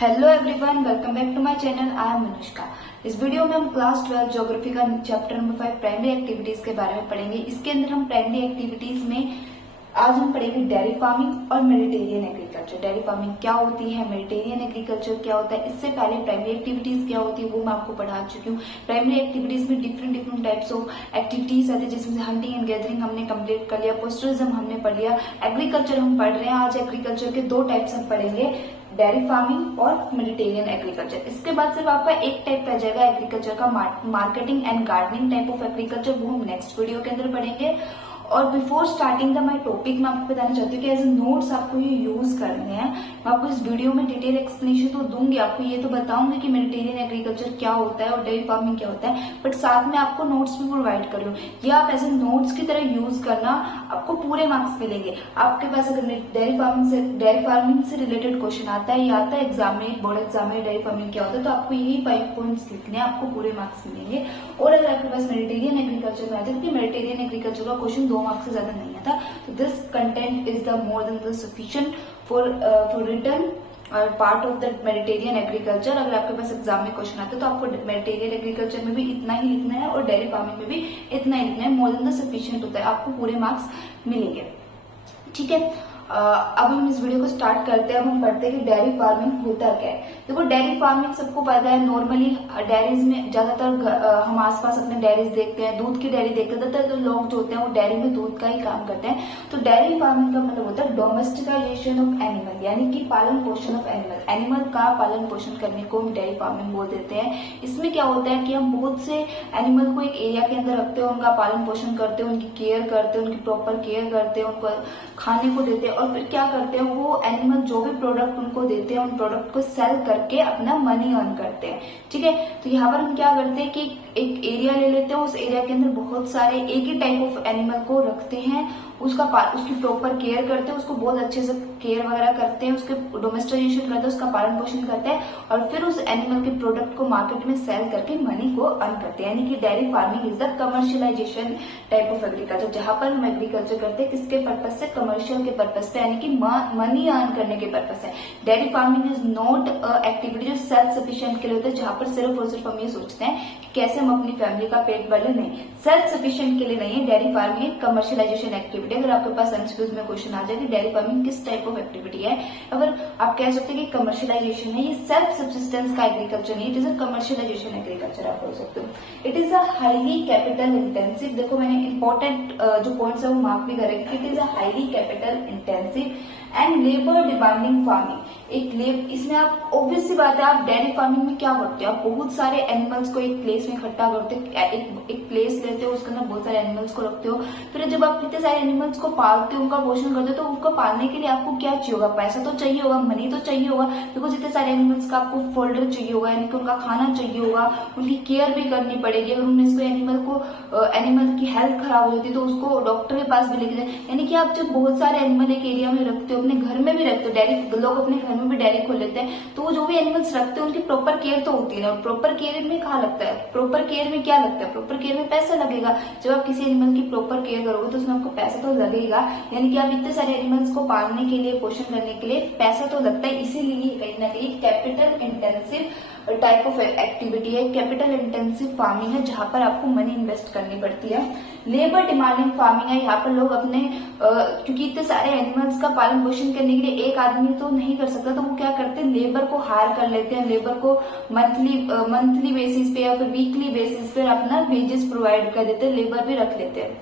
Hello everyone, welcome back to my channel. I am Anushka. इस video में हम class 12 geography का चैप्टर नंबर 5 प्राइमरी एक्टिविटीज के बारे में पढ़ेंगे। इसके अंदर हम प्राइमरी एक्टिविटीज में आज हम पढ़ेंगे डेयरी फार्मिंग और मेडिटेरियन एग्रीकल्चर। डेयरी फार्मिंग क्या होती है, मेडिटेरियन एग्रीकल्चर क्या होता है, इससे पहले प्राइमरी एक्टिविटीज क्या होती है वो मैं आपको पढ़ा चुकी हूँ। प्राइमरी एक्टिविटीज में डिफरेंट टाइप्स ऑफ एक्टिविटीज आती है, जिसमें हंटिंग एंड गैदरिंग हमने कंप्लीट कर लिया, पोस्टरिज्म हमने पढ़ लिया, एग्रीकल्चर हम पढ़ रहे हैं। आज एग्रीकल्चर के दो टाइप्स हम पढ़ेंगे, डेयरी फार्मिंग और मेडिटेरियन एग्रीकल्चर। इसके बाद सिर्फ आपका एक टाइप रह जाएगा एग्रीकल्चर का, marketing and gardening type of agriculture, वो हम नेक्स्ट वीडियो के अंदर पढ़ेंगे। और before starting the my topic मैं आपको बताना चाहती हूँ कि एज ए नोट्स आपको ये यूज करने हैं। मैं आपको इस वीडियो में डिटेल एक्सप्लेनेशन तो दूंगी, आपको ये तो बताऊंगी कि मेडिटेरियन एग्रीकल्चर क्या होता है और डेयरी फार्मिंग क्या होता है, बट साथ में आपको नोट्स भी प्रोवाइड कर लूँ। ये आप एज ए नोट्स की तरह यूज करना, आपको पूरे मार्क्स मिलेंगे। आपके पास अगर डेयरी फार्मिंग से रिलेटेड क्वेश्चन आता है या आता है एग्जाम में, बोर्ड एग्जाम में डेयरी फार्मिंग क्या होता है, तो आपको यही 5 पॉइंट्स लिखने हैं, आपको पूरे मार्क्स मिलेंगे। और अगर आपके पास मेडिटेरियन एग्रीकल्चर में आता है, मेडिटेरियन एग्रीकल्चर का क्वेश्चन 2 मार्क्स से ज्यादा नहीं आता, तो this content is the more than the sufficient for return part of the Mediterranean agriculture. अगर आपके पास एग्जाम में क्वेश्चन आता है तो आपको मेडिटेरियन एग्रीकल्चर में भी इतना ही लिखना है और डेयरी फार्मिंग में भी इतना ही लिखना है, मोर देन द सफिशिएंट होता है, आपको पूरे मार्क्स मिलेंगे। ठीक है, अब हम इस वीडियो को स्टार्ट करते हैं। अब हम पढ़ते हैं कि डेयरी फार्मिंग होता क्या है। देखो, डेयरी फार्मिंग सबको पता है, नॉर्मली डेयरीज में ज्यादातर हम आसपास अपने डेयरीज देखते हैं, दूध की डेयरी देखते हैं, ज्यादातर लोग जो होते हैं वो डेयरी में दूध का ही काम करते हैं। तो डेयरी फार्मिंग का मतलब होता है डोमेस्टिकाइजेशन ऑफ एनिमल, यानी कि पालन पोषण ऑफ एनिमल। एनिमल का पालन पोषण करने को हम डेयरी फार्मिंग बोल देते हैं। इसमें क्या होता है कि हम बहुत से एनिमल को एक एरिया के अंदर रखते हैं, उनका पालन पोषण करते हैं, उनकी केयर करते हैं, उनकी प्रॉपर केयर करते हैं, उनको खाने को देते हैं, और फिर क्या करते हैं, वो एनिमल जो भी प्रोडक्ट उनको देते हैं उन प्रोडक्ट को सेल करके अपना मनी अर्न करते हैं। ठीक है, तो यहाँ पर हम क्या करते हैं कि एक एरिया ले लेते हैं, उस एरिया के अंदर बहुत सारे एक ही टाइप ऑफ एनिमल को रखते हैं, उसकी प्रॉपर केयर करते हैं, उसको बहुत अच्छे से केयर वगैरह करते हैं, उसके डोमेस्टाइजेशन करते हैं, उसका पालन पोषण करते हैं, और फिर उस एनिमल के प्रोडक्ट को मार्केट में सेल करके मनी को अर्न करते हैं। यानी कि dairy farming is the commercialisation type of agriculture, जहां पर हम एग्रीकल्चर करते हैं किसके पर्पज से, कमर्शियल के पर्पज से, यानी कि मनी अर्न करने के पर्पज से। Dairy farming is not activity जो सेल्फ सफिशिएंट के लिए होते हैं, जहां पर सिर्फ और सिर्फ हम ये सोचते हैं कि कैसे हम अपनी फैमिली का पेट भर ले। नहीं, सेल्फ सफिशिएंट के लिए नहीं है डेयरी फार्मिंग, एक कमर्शियलाइजेशन एक्टिविटी। अगर आपके पास एमसीक्यूज में क्वेश्चन आ जाए कि डेयरी फार्मिंग किस टाइप ऑफ एक्टिविटी है, अगर आप कह सकते हैं कि कमर्शियलाइजेशन है, ये सेल्फ सब्सिस्टेंस का एग्रीकल्चर नहीं, it is a commercialisation agriculture आप बोल सकते हो। It is a highly capital intensive, देखो मैंने इंपॉर्टेंट जो पॉइंट्स है वो मार्क भी करेंगे। It is a highly capital intensive and labour demanding farming. इसमें आप ऑब्वियस सी बात है, आप डेयरी फार्मिंग में क्या करते हो, आप बहुत सारे एनिमल्स को एक प्लेस में इकट्ठा करते हो, एक प्लेस लेते हो, उसके अंदर बहुत सारे एनिमल्स को रखते हो, फिर जब आप इतने सारे एनिमल्स को पालते हो, उनका पोषण करते हो, तो उनको पालने के लिए आपको क्या चाहिए होगा, पैसा तो चाहिए होगा, मनी तो चाहिए होगा, बिकॉज इतने सारे एनिमल्स का आपको फोल्डर चाहिए होगा, यानी कि उनका खाना चाहिए होगा, उनकी केयर भी करनी पड़ेगी। अगर उन्हें इसको एनिमल की हेल्थ खराब हो जाती है तो उसको डॉक्टर के पास भी लेके जाए। यानी कि आप जब बहुत सारे एनिमल एक एरिया में रखते हो, अपने घर में भी रखते हो, डेयरी लोग अपने घर में भी डेयरी खोल लेते हैं, तो जो भी एनिमल्स रखते हैं उनकी प्रॉपर केयर तो होती है। और प्रॉपर केयर में कहाँ लगता है, प्रॉपर केयर में क्या लगता है, प्रॉपर केयर में पैसा लगेगा। जब आप किसी एनिमल की प्रॉपर केयर करोगे तो उसमें आपको पैसा तो लगेगा, यानी कि आप इतने सारे एनिमल्स को पालने के लिए, पोषण करने के लिए पैसा तो लगता है। इसीलिए कहीं ना कहीं capital intensive type of activity है, कैपिटल इंटेंसिव फार्मिंग है, जहां पर आपको मनी इन्वेस्ट करनी पड़ती है। लेबर डिमांडिंग फार्मिंग है, यहाँ पर लोग अपने क्योंकि इतने सारे एनिमल्स का पालन पोषण करने के लिए एक आदमी तो नहीं कर सकता, तो वो क्या करते हैं, लेबर को हायर कर लेते हैं, लेबर को मंथली बेसिस पे या फिर वीकली बेसिस पे अपना वेजेस प्रोवाइड कर देते हैं, लेबर भी रख लेते हैं,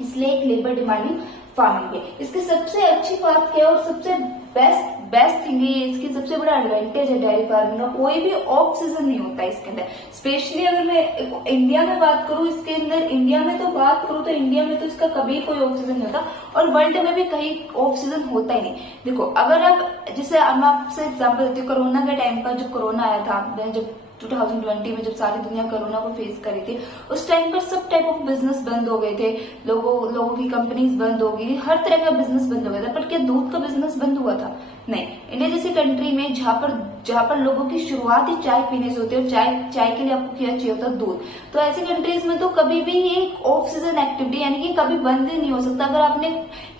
इसलिए एक लेबर डिमांडिंग फार्मिंग है। इसकी सबसे अच्छी बात क्या है और सबसे बेस्ट थिंग है, इसकी सबसे बड़ा एडवांटेज है डेयरी फार्मिंग का, कोई भी ऑफ सीजन नहीं होता है इसके अंदर। स्पेशली अगर मैं इंडिया में बात करूं, इसके अंदर इंडिया में तो बात करूं तो इंडिया में तो इसका कभी कोई ऑफ सीजन नहीं होता, और वर्ल्ड में भी कहीं ऑफ सीजन होता ही नहीं। देखो, अगर आप जैसे मैं आपसे एग्जाम्पल देती हूँ, कोरोना के टाइम पर जब कोरोना आया था, जब 2020 में जब सारी दुनिया कोरोना को फेस करी थी, उस टाइम पर सब टाइप ऑफ बिजनेस बंद हो गए थे, लोगों की कंपनीज बंद हो गई, हर तरह का बिजनेस बंद हो गया था। पर क्या दूध का बिजनेस बंद हुआ था? नहीं, इंडिया जैसी कंट्री में जहां पर लोगों की शुरुआत ही चाय पीने से होती है, और चाय के लिए आपको क्या चाहिए होता है, दूध। तो ऐसी कंट्रीज में तो कभी भी ये ऑफ सीजन एक्टिविटी यानी कि कभी बंद ही नहीं हो सकता। अगर आपने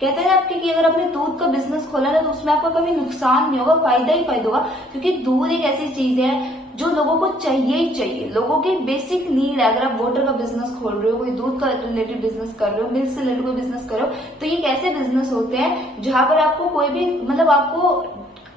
कहते हैं आपके कि अगर आपने दूध का बिजनेस खोला ना, तो उसमें आपका कभी नुकसान नहीं होगा, फायदा ही फायदा होगा, क्योंकि दूध एक ऐसी चीज है जो लोगों को चाहिए ही चाहिए, लोगों की बेसिक नीड है। अगर आप वाटर का बिजनेस खोल रहे हो, कोई दूध का रिलेटेड बिजनेस कर रहे हो, मिल्क से रिलेटेड कोई बिजनेस कर रहे हो, तो ये कैसे बिजनेस होते हैं जहां पर आपको कोई भी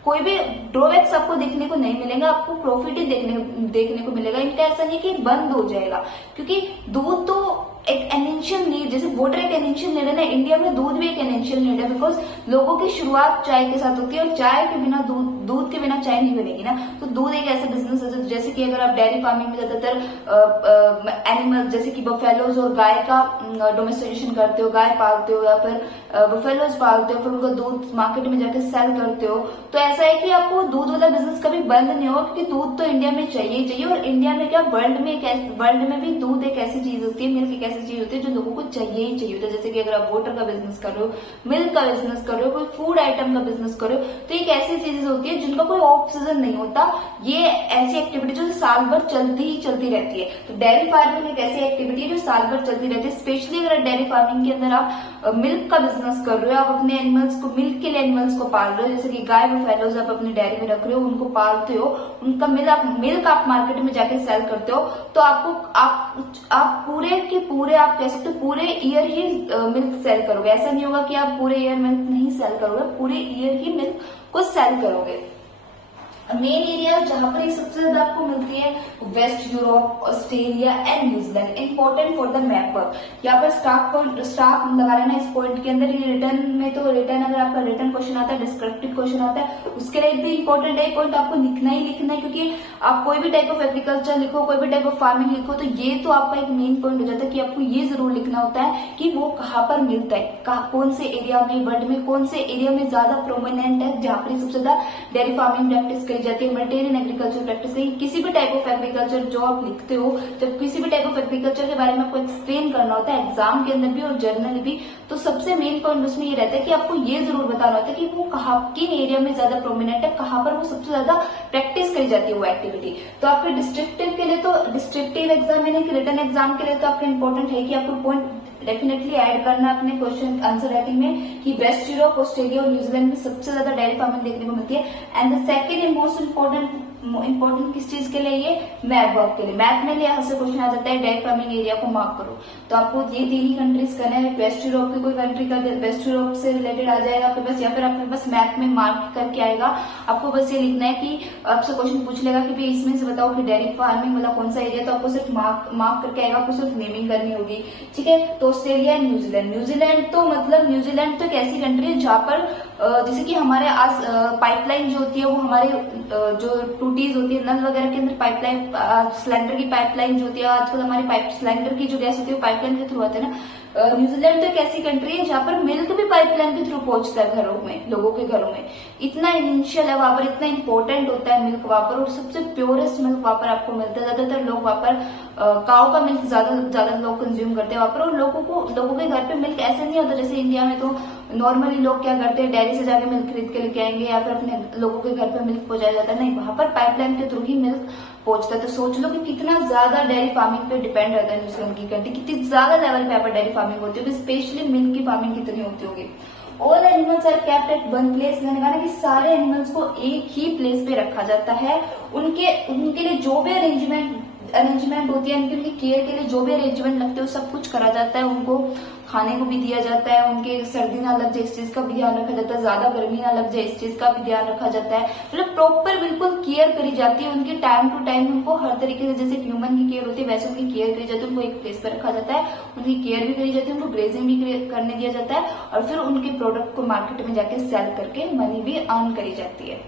कोई भी ड्रॉबैक्स आपको देखने को नहीं मिलेगा, आपको प्रॉफिट ही देखने को मिलेगा। इनका ऐसा नहीं कि बंद हो जाएगा, क्योंकि दूध तो एक एसेंशियल नीड, जैसे वाटर एक एसेंशियल नीड है ना, इंडिया में दूध भी एक एसेंशियल नीड है, बिकॉज लोगों की शुरुआत चाय के साथ होती है, और चाय के बिना दूध के बिना चाय नहीं बनेगी ना। तो दूध एक ऐसा बिजनेस है जैसे कि अगर आप डेयरी फार्मिंग में ज्यादातर एनिमल जैसे कि बफेलोज और गाय का डोमेस्टिकेशन करते हो, गाय पालते हो या फिर बफेलोज पालते हो, फिर उनका दूध मार्केट में जाकर सेल करते हो, तो ऐसा है कि आपको दूध वाला बिजनेस कभी बंद नहीं होगा, क्योंकि दूध तो इंडिया में चाहिए। और इंडिया में क्या, वर्ल्ड में भी दूध एक ऐसी चीज होती है, मिल्क एक ऐसी चीज होती है जो लोगों को चाहिए ही चाहिए होता है। जैसे कि अगर आप वाटर का बिजनेस कर रहे हो, मिल्क का बिजनेस कर रहे हो, कोई फूड आइटम का बिजनेस कर रहे हो, तो एक ऐसी चीजें होती है जिनका कोई ऑफ सीजन नहीं होता। ये ऐसी एक्टिविटी जो साल भर चलती रहती है। तो डेयरी फार्मिंग एक ऐसी एक्टिविटी है जो साल भर चलती रहती है। स्पेशली अगर डेयरी फार्मिंग के अंदर आप मिल्क का बिजनेस कर रहे हो, आप अपने एनिमल्स को, मिल्क के लिए एनिमल्स को पाल रहे हो, जैसे कि गाय बफेलोज आप अपनी डेयरी में रख रहे हो, उनको पालते हो, उनका मिल्क आप मार्केट में जाके सेल करते हो, तो आप पूरे के पूरे आप कह सकते हो पूरे ईयर ही मिल्क सेल करोगे। ऐसा नहीं होगा कि आप पूरे ईयर मिल्क नहीं सेल करोगे, पूरे ईयर ही मिल्क को सेल करोगे। मेन एरिया जहां पर सबसे ज्यादा आपको मिलती है west Europe, Australia and New Zealand. Important for the map work, यहाँ पर स्टाफ लगा लेना इस पॉइंट के अंदर। ये रिटर्न में तो रिटर्न अगर आपका रिटर्न क्वेश्चन आता है, डिस्क्रिप्टिव क्वेश्चन आता है, उसके लिए भी इंपॉर्टेंट है पॉइंट, आपको लिखना ही लिखना है, क्योंकि आप कोई भी टाइप ऑफ एग्रीकल्चर लिखो, कोई भी टाइप ऑफ फार्मिंग लिखो, तो ये तो आपका एक मेन पॉइंट हो जाता है कि आपको ये जरूर लिखना होता है कि वो कहाँ पर मिलता है, कौन से एरिया में, वर्ल्ड में कौन से एरिया में ज्यादा प्रोमिनेंट है, जहां पर सबसे ज्यादा डेयरी फार्मिंग प्रैक्टिस करी जाती है, मल्टेरियन एग्रीकल्चर प्रैक्टिस करी। किसी भी टाइप ऑफ एग्रीकल्चर जो आप लिखते हो, जब किसी भी टाइप ऑफ एग्रीकल्चर के बारे में आपको एक्सप्लेन करना होता है एग्जाम के अंदर भी और जर्नल भी, तो सबसे मेन पॉइंट उसमें ये रहता है कि आपको ये जरूर बताना होता है कि वो कहाँ, किन एरिया में ज्यादा प्रोमिनेंट है, कहाँ पर वो सबसे ज्यादा प्रैक्टिस करी जाती है वो एक्टिविटी। तो आपके डिस्ट्रिक्टिव के लिए, तो डिस्ट्रिक्टिव एग्जाम यानी कि रिटन एग्जाम के लिए तो आपका इंपॉर्टेंट है कि आपको पॉइंट डेफिनेटली ऐड करना अपने क्वेश्चन आंसर राइटिंग में कि वेस्ट यूरोप, ऑस्ट्रेलिया और न्यूजीलैंड में सबसे ज्यादा डेयरी फार्मिंग देखने को मिलती है। And the second most important किस चीज के लिए, ये मैप वर्क के लिए। मैप में यहाँ से क्वेश्चन आ जाता है डेयरी फार्मिंग एरिया को मार्क करो, तो आपको ये तीन ही कंट्रीज करना है। वेस्ट यूरोप की कोई कंट्री का वेस्ट यूरोप से रिलेटेड आ जाएगा आपके पास, या फिर आपके पास मैप में मार्क करके आएगा। आपको बस ये लिखना है कि आपसे क्वेश्चन पूछ लेगा कि भाई इसमें से बताओ कि डेयरी फार्मिंग वाला कौन सा एरिया, तो आपको सिर्फ मार्क करके आएगा, आपको सिर्फ नेमिंग करनी होगी, ठीक है। तो ऑस्ट्रेलिया एंड न्यूजीलैंड तो मतलब न्यूजीलैंड तो एक ऐसी कंट्री है जहां पर जैसे कि हमारे आज पाइपलाइन जो होती है, वो हमारे जो टूटीज होती है नल वगैरह के अंदर पाइपलाइन, सिलेंडर की पाइपलाइन जो होती है, आजकल हमारी सिलेंडर की जो गैस होती है वो पाइपलाइन के थ्रू आते हैं ना। न्यूजीलैंड तो एक ऐसी कंट्री है जहां पर मिल्क भी पाइपलाइन के थ्रू पहुंचता है घरों में, लोगों के घरों में। इतना इनिशियल है वहां पर, इतना इंपॉर्टेंट होता है मिल्क वहां पर, और सबसे प्योरेस्ट मिल्क वहां पर आपको मिलता है। ज्यादातर लोग वहां पर काऊ का मिल्क ज्यादा लोग कंज्यूम करते हैं वहां पर, और लोगों के घर पे मिल्क ऐसे नहीं होता जैसे इंडिया में। तो नॉर्मली लोग क्या करते हैं, डेयरी से जाके मिल्क खरीद के लेके आएंगे, या फिर अपने लोगों के घर पे मिल्क पहुंचाया जाता है। नहीं, वहां पर पाइपलाइन के थ्रू ही मिल्क पहुंचता है। तो सोच लो कि कितना ज्यादा डेयरी फार्मिंग पे डिपेंड रहता है न्यूजीलैंड की कंट्री, कितनी ज्यादा लेवल पे यहाँ पर डेयरी फार्मिंग होती होगी, स्पेशली मिल्क की फार्मिंग कितनी होती होगी। All animals are kept at one place, मैंने कहा ना कि सारे एनिमल्स को एक ही प्लेस पे रखा जाता है। उनके लिए जो भी अरेंजमेंट होती है, उनकी केयर के लिए जो भी अरेंजमेंट लगते हैं सब कुछ करा जाता है। उनको खाने को भी दिया जाता है, उनके सर्दी ना लग जाए इस चीज का भी ध्यान रखा जाता है, ज्यादा गर्मी ना लग जाए इस चीज का भी ध्यान रखा जाता है। मतलब प्रॉपर बिल्कुल केयर करी जाती है उनकी, टाइम टू टाइम उनको हर तरीके से, जैसे ह्यूमन की केयर होती है वैसे उनकी केयर करी जाती है। उनको एक प्लेस पर रखा जाता है, उनकी केयर भी करी जाती है, उनको ग्रेजिंग भी करने दिया जाता है, और फिर उनके प्रोडक्ट को मार्केट में जाके सेल करके मनी भी अर्न करी जाती है,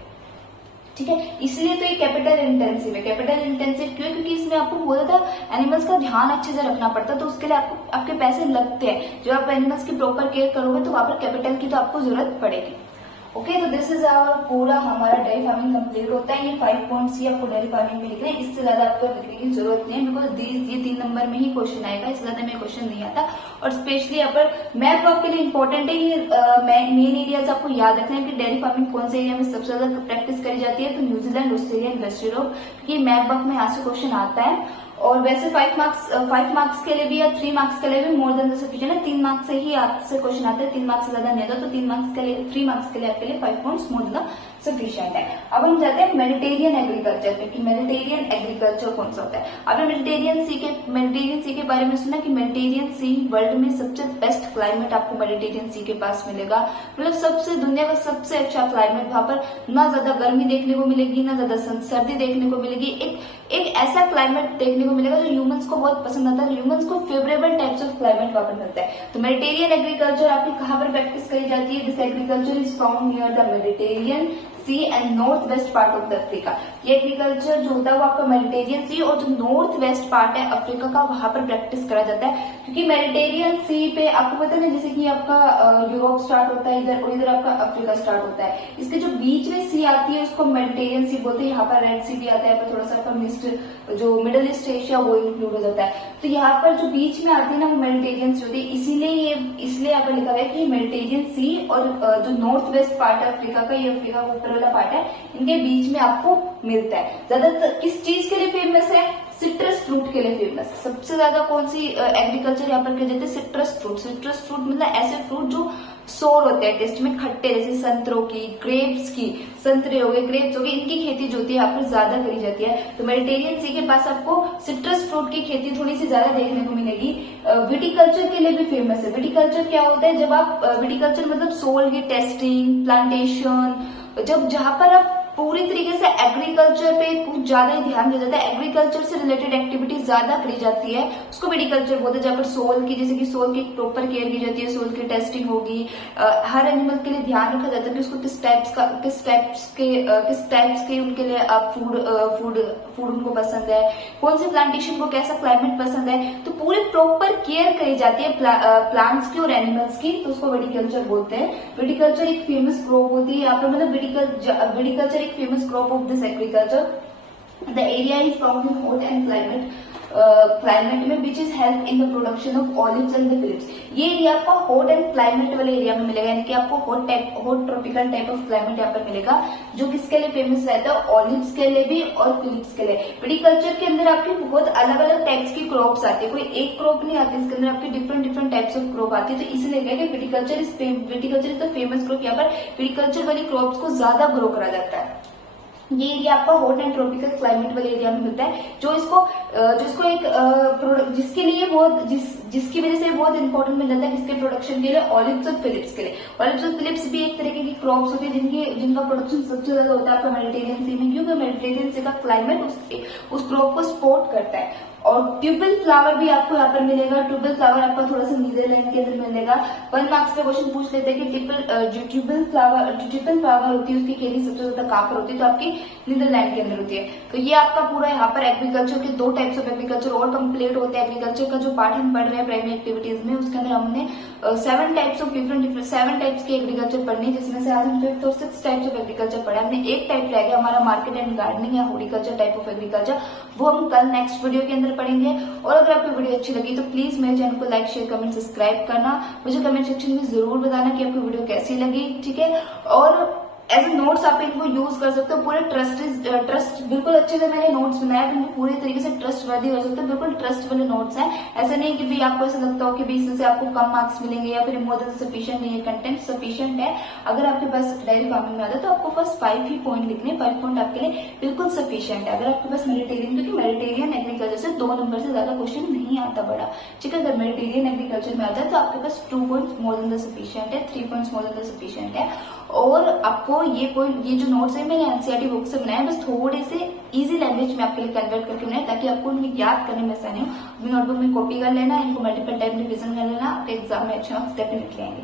ठीक है। इसलिए तो ये कैपिटल इंटेंसिव है। कैपिटल इंटेंसिव क्यों है? क्योंकि इसमें आपको बहुत ज्यादा एनिमल्स का ध्यान अच्छे से रखना पड़ता है, तो उसके लिए आपके पैसे लगते हैं। जब आप एनिमल्स की प्रॉपर केयर करोगे तो वहां पर कैपिटल की तो आपको जरूरत पड़ेगी। ओके, तो दिस इज आवर पूरा हमारा डेयरी फार्मिंग कंप्लीट होता है। ये 5 पॉइंट्स ही आपको डेयरी फार्मिंग में लिखने हैं, इससे ज्यादा आपको लिखने की जरूरत नहीं है, बिकॉज ये 3 नंबर में ही क्वेश्चन आएगा, इससे ज्यादा में क्वेश्चन नहीं आता। और स्पेशली यहाँ पर मैप आपके लिए इंपॉर्टेंट है। ये मेन एरियाज आपको याद रखना है कि डेयरी फार्मिंग कौन से एरिया में सबसे ज्यादा प्रैक्टिस करी जाती है, तो न्यूजीलैंड, ऑस्ट्रेलिया, वेस्ट यूरोप, क्योंकि मैप वर्क में यहाँ से क्वेश्चन आता है। और वैसे 5 मार्क्स के लिए भी या 3 मार्क्स के लिए भी मोर देन सफिशिएंट है। 3 मार्क्स से ही आपसे क्वेश्चन आते हैं, 3 मार्क्स से ज्यादा नहीं आता, तो 3 मार्क्स के लिए 3 मार्क्स के लिए आपके लिए 5 पॉइंट्स मोर देन सफिशिएंट है। अब हम जाते हैं मेडिटेरियन एग्रीकल्चर पे कि मेडिटेरियन एग्रीकल्चर कौन सा होता है। आपने मेडिटेरियन सी के बारे में सुना कि मेडिटेरियन सी वर्ल्ड में सबसे बेस्ट क्लाइमेट आपको मेडिटेरियन सी के पास मिलेगा। मतलब सबसे दुनिया का सबसे अच्छा क्लाइमेट, वहां पर ना ज्यादा गर्मी देखने को मिलेगी, ना ज्यादा सर्दी देखने को मिलेगी। एक ऐसा क्लाइमेट देखने को मिलेगा जो ह्यूमंस को बहुत पसंद आता है, ह्यूमंस को फेवरेबल टाइप्स ऑफ क्लाइमेट वहां पर मिलता है। तो मेडिटेरियन एग्रीकल्चर आपकी कहाँ पर प्रैक्टिस करी जाती है? This agriculture is found near the Mediterranean sea and north west part of the Africa. ये एग्रीकल्चर जो होता है वो आपका मेडिटेरियन सी और जो नॉर्थ वेस्ट पार्ट है अफ्रीका का, वहां पर प्रैक्टिस करा जाता है। क्योंकि मेडिटेरियन सी पे आपको पता है ना, जैसे कि आपका यूरोप स्टार्ट होता है इधर, और इधर आपका अफ्रीका स्टार्ट होता है। इसके जो बीच में सी आती है उसको मेडिटेरियन सी बोलते हैं। यहाँ पर रेड सी भी आता है, पर थोड़ा सा आपका मिस्ट जो मिडिल ईस्ट एशिया वो इंक्लूड हो जाता है। तो यहाँ पर जो बीच में आती है ना वो मेडिटेरियन सी होती है, इसलिए यहाँ पर लिखा गया कि मेडिटेरियन सी और जो नॉर्थ वेस्ट पार्ट है अफ्रीका का, ये अफ्रीका का ऊपर वाला पार्ट है, इनके बीच में आपको मिलता है। ज्यादातर किस चीज के लिए फेमस है? सिट्रस फ्रूट के लिए फेमस। सबसे ज्यादा कौन सी एग्रीकल्चर यहाँ पर किया जाता है? Citrus fruit. सिट्रस फ्रूट मतलब ऐसे फ्रूट जो सोर होते हैं टेस्ट में, खट्टे, जैसे संतरों की, ग्रेप्स की, संतरे हो गए, ग्रेप्स हो गए, इनकी खेती जो होती है यहाँ पर ज्यादा करी जाती है। तो मेडिटेरियन सी के पास आपको सिट्रस फ्रूट की खेती थोड़ी सी ज्यादा देखने को मिलेगी। विटिकल्चर के लिए भी फेमस है। विटिकल्चर क्या होता है? जब आप विटिकल्चर मतलब सोल की टेस्टिंग, प्लांटेशन, जब जहां पर आप पूरी तरीके से एग्रीकल्चर पे कुछ ज्यादा ही ध्यान दिया जाता है, एग्रीकल्चर से रिलेटेड एक्टिविटी ज्यादा करी जाती है, उसको विटिकल्चर बोलते हैं। जहाँ पर सोल की, जैसे कि सोल की प्रॉपर केयर की जाती है, सोल की टेस्टिंग होगी, हर एनिमल के लिए ध्यान रखा जाता है कि उसको किस टाइप्स के उनके लिए फूड उनको पसंद है, कौन से प्लांटेशन को कैसा क्लाइमेट पसंद है, तो पूरी प्रॉपर केयर करी जाती है प्लांट्स की और एनिमल्स की, तो उसको विटिकल्चर बोलते हैं। विटिकल्चर एक फेमस क्रॉप होती है यहाँ पर, मतलब विटिकल्चर एक famous crop of this agriculture. The area is found in hot and climate में which is help in the production of olives and the phillips. ये एरिया आपको हॉट एंड क्लाइमेट वाले एरिया में मिलेगा, यानी कि आपको हॉट ट्रॉपिकल टाइप ऑफ क्लाइमेट यहाँ पर मिलेगा, जो किसके लिए फेमस रहता है? ऑलिव्स के लिए भी और फिलिप्स के लिए। विटिकल्चर के अंदर आपकी बहुत अलग अलग टाइप्स की क्रॉप्स आती है, कोई एक क्रॉप नहीं आती, इसके अंदर आपकी डिफरेंट टाइप्स ऑफ क्रॉप आती है। तो इसलिए क्या है, viticulture is the famous crop. यहाँ पर विटिकल्चर वाली क्रॉप्स को ज्यादा ग्रो करा जाता है। ये एरिया आपका हॉट एंड ट्रॉपिकल क्लाइमेट वाले एरिया में मिलता है, जो इसको एक जिसके लिए जिसकी वजह से बहुत इंपॉर्टेंट मिल जाता है, किसके प्रोडक्शन के लिए? ऑलिव्स और फिलिप्स के लिए। ऑलिव्स और फिलिप्स भी एक तरीके की क्रॉप्स होती है जिनका प्रोडक्शन सबसे ज्यादा होता है आपका मेडिटेरियन सी में, क्योंकि मेडिटेरियन सी का क्लाइमेट उस क्रॉप को सपोर्ट करता है। और ट्यूबल फ्लावर भी आपको यहाँ पर मिलेगा। ट्यूबल फ्लावर आपका थोड़ा सा नीदरलैंड के अंदर मिलेगा। 1 मार्क्स पे क्वेश्चन पूछ लेते हैं कि जो ट्यूबल फ्लावर होती है उसकी खेती सबसे ज्यादा कहाँ पर होती है? तो आपकी नीदरलैंड के अंदर होती है। तो ये आपका पूरा यहाँ पर एग्रीकल्चर के 2 टाइप्स ऑफ एग्रीकल्चर और कंप्लीट होते हैं। एग्रीकल्चर का जो पार्ट हम पढ़ रहे हैं प्राइमरी एक्टिविटीज में, उसके अंदर हमने 7 टाइप्स की एग्रीकल्चर पढ़नी, जिसमें से आज हम 5th और 6th टाइप्स ऑफ एग्रीकल्चर पढ़ा। हमने एक टाइप रह गया हमारा मार्केट एंड गार्डनिंग या हॉर्टिकल्चर टाइप ऑफ एग्रीकल्चर, वो हम कल नेक्स्ट वीडियो के अंदर पढ़ेंगे। और अगर आपको वीडियो अच्छी लगी तो प्लीज मेरे चैनल को लाइक, शेयर, कमेंट, सब्सक्राइब करना। मुझे कमेंट सेक्शन में जरूर बताना कि आपको वीडियो कैसी लगी, ठीक है। और एज ए नोट्स आप इनको यूज कर सकते हो। पूरे ट्रस्ट बिल्कुल अच्छे से मैंने नोट्स बनाया, तो इनको पूरी तरीके से ट्रस्ट वर्दी कर सकते हो। बिल्कुल ट्रस्ट वाले नोट्स हैं। ऐसा नहीं कि भी आपको ऐसा लगता हो कि भी इसमें से आपको कम मार्क्स मिलेंगे या फिर मोर देन सफिशिएंट नहीं है, कंटेंट सफिशिएंट है। अगर आपके पास डेयरी फार्मिंग में आता है तो आपको फर्स्ट 5 ही पॉइंट लिखने, 5 पॉइंट आपके लिए बिल्कुल सफिशिएंट है। अगर आपके पास मेडिटेरियन, क्योंकि मेडिटेरियन एग्रीकल्चर से 2 नंबर से ज्यादा क्वेश्चन नहीं आता बड़ा, ठीक है। अगर मेडिटेरियन एग्रीकल्चर में आता है तो आपके पास 2 point more than the sufficient है, 3 point more than the sufficient है। और आपको ये जो नोट्स है मैंने एनसीईआरटी बुक से बनाया, बस थोड़े से इजी लैंग्वेज में आपके लिए कन्वर्ट करके बनाया, ताकि आपको उन्हें याद करने में आसानी हो। अपनी नोटबुक में कॉपी कर लेना, इनको मल्टीपल टाइम रिविजन कर लेना, आपके एग्जाम में अच्छे मार्क्स डेफिनेटली आएंगे।